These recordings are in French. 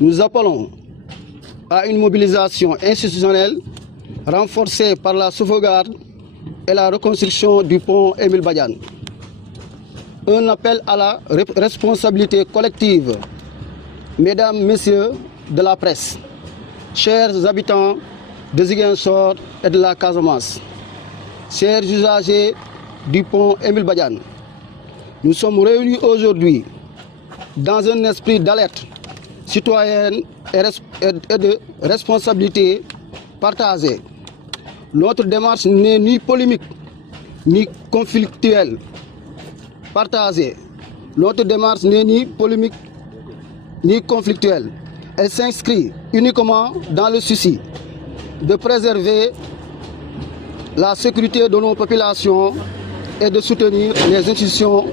Nous appelons à une mobilisation institutionnelle renforcée par la sauvegarde et la reconstruction du pont Émile Badiane. Un appel à la responsabilité collective. Mesdames, Messieurs de la presse, chers habitants de Ziguinchor et de la Casamance, chers usagers du pont Émile Badiane, nous sommes réunis aujourd'hui dans un esprit d'alerte citoyenne et de responsabilité partagée. Notre démarche n'est ni polémique ni conflictuelle. Partagée. Notre démarche n'est ni polémique ni conflictuelle. Elle s'inscrit uniquement dans le souci de préserver la sécurité de nos populations et de soutenir les institutions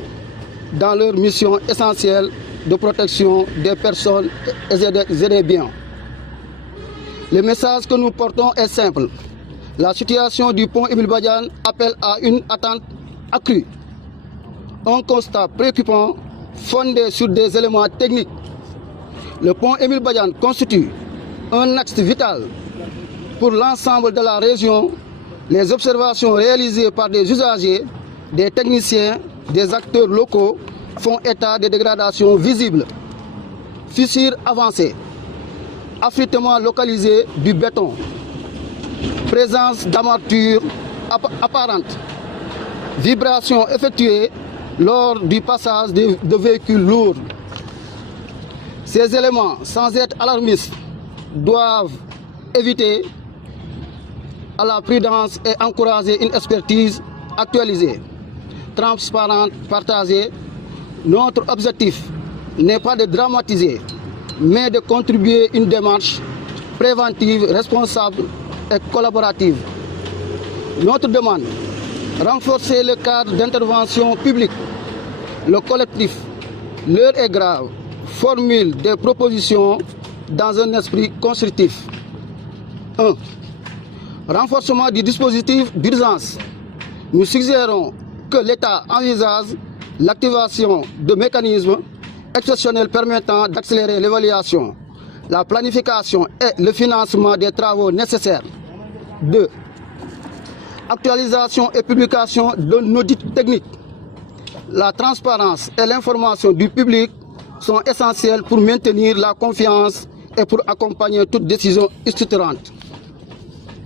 dans leur mission essentielle de protection des personnes et des biens. Le message que nous portons est simple. La situation du pont Émile Badiane appelle à une attente accrue. Un constat préoccupant fondé sur des éléments techniques. Le pont Émile Badiane constitue un axe vital pour l'ensemble de la région. Les observations réalisées par des usagers, des techniciens, des acteurs locaux font état de dégradations visibles, fissures avancées, affritement localisé du béton, présence d'armatures apparentes, vibrations effectuées lors du passage de véhicules lourds. Ces éléments, sans être alarmistes, doivent éviter à la prudence et encourager une expertise actualisée, transparente, partagée. Notre objectif n'est pas de dramatiser, mais de contribuer à une démarche préventive, responsable et collaborative. Notre demande, renforcer le cadre d'intervention publique. Le collectif, l'heure est grave, formule des propositions dans un esprit constructif. 1. Renforcement du dispositif d'urgence. Nous suggérons que l'État envisage l'activation de mécanismes exceptionnels permettant d'accélérer l'évaluation, la planification et le financement des travaux nécessaires. 2. Actualisation et publication d'un audit technique. La transparence et l'information du public sont essentielles pour maintenir la confiance et pour accompagner toute décision structurante.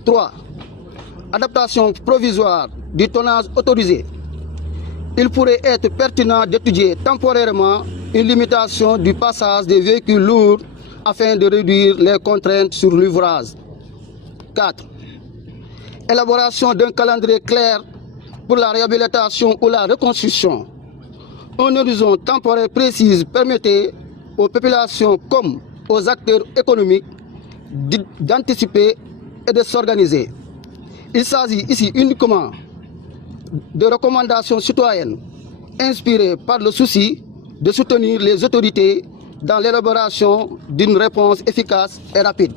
3. Adaptation provisoire du tonnage autorisé. Il pourrait être pertinent d'étudier temporairement une limitation du passage des véhicules lourds afin de réduire les contraintes sur l'ouvrage. 4. Élaboration d'un calendrier clair pour la réhabilitation ou la reconstruction. Un horizon temporel précis permettait aux populations comme aux acteurs économiques d'anticiper et de s'organiser. Il s'agit ici uniquement de recommandations citoyennes inspirées par le souci de soutenir les autorités dans l'élaboration d'une réponse efficace et rapide.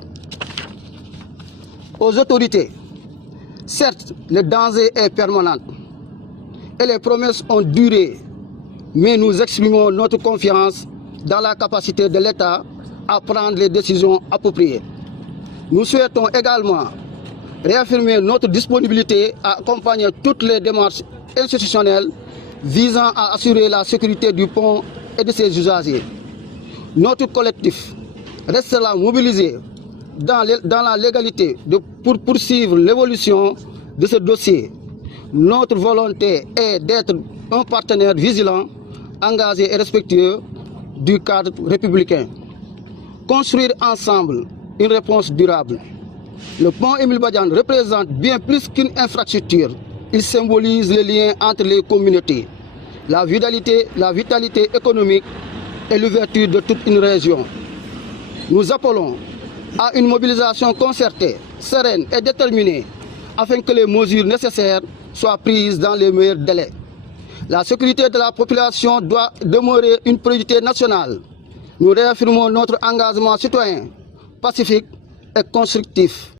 Aux autorités, certes, le danger est permanent et les promesses ont duré, mais nous exprimons notre confiance dans la capacité de l'État à prendre les décisions appropriées. Nous souhaitons également réaffirmer notre disponibilité à accompagner toutes les démarches institutionnelles visant à assurer la sécurité du pont et de ses usagers. Notre collectif restera mobilisé dans la légalité pour poursuivre l'évolution de ce dossier. Notre volonté est d'être un partenaire vigilant, engagé et respectueux du cadre républicain. Construire ensemble une réponse durable. Le pont Émile Badiane représente bien plus qu'une infrastructure. Il symbolise le lien entre les communautés, la vitalité économique et l'ouverture de toute une région. Nous appelons à une mobilisation concertée, sereine et déterminée afin que les mesures nécessaires soient prises dans les meilleurs délais. La sécurité de la population doit demeurer une priorité nationale. Nous réaffirmons notre engagement citoyen, pacifique et constructif.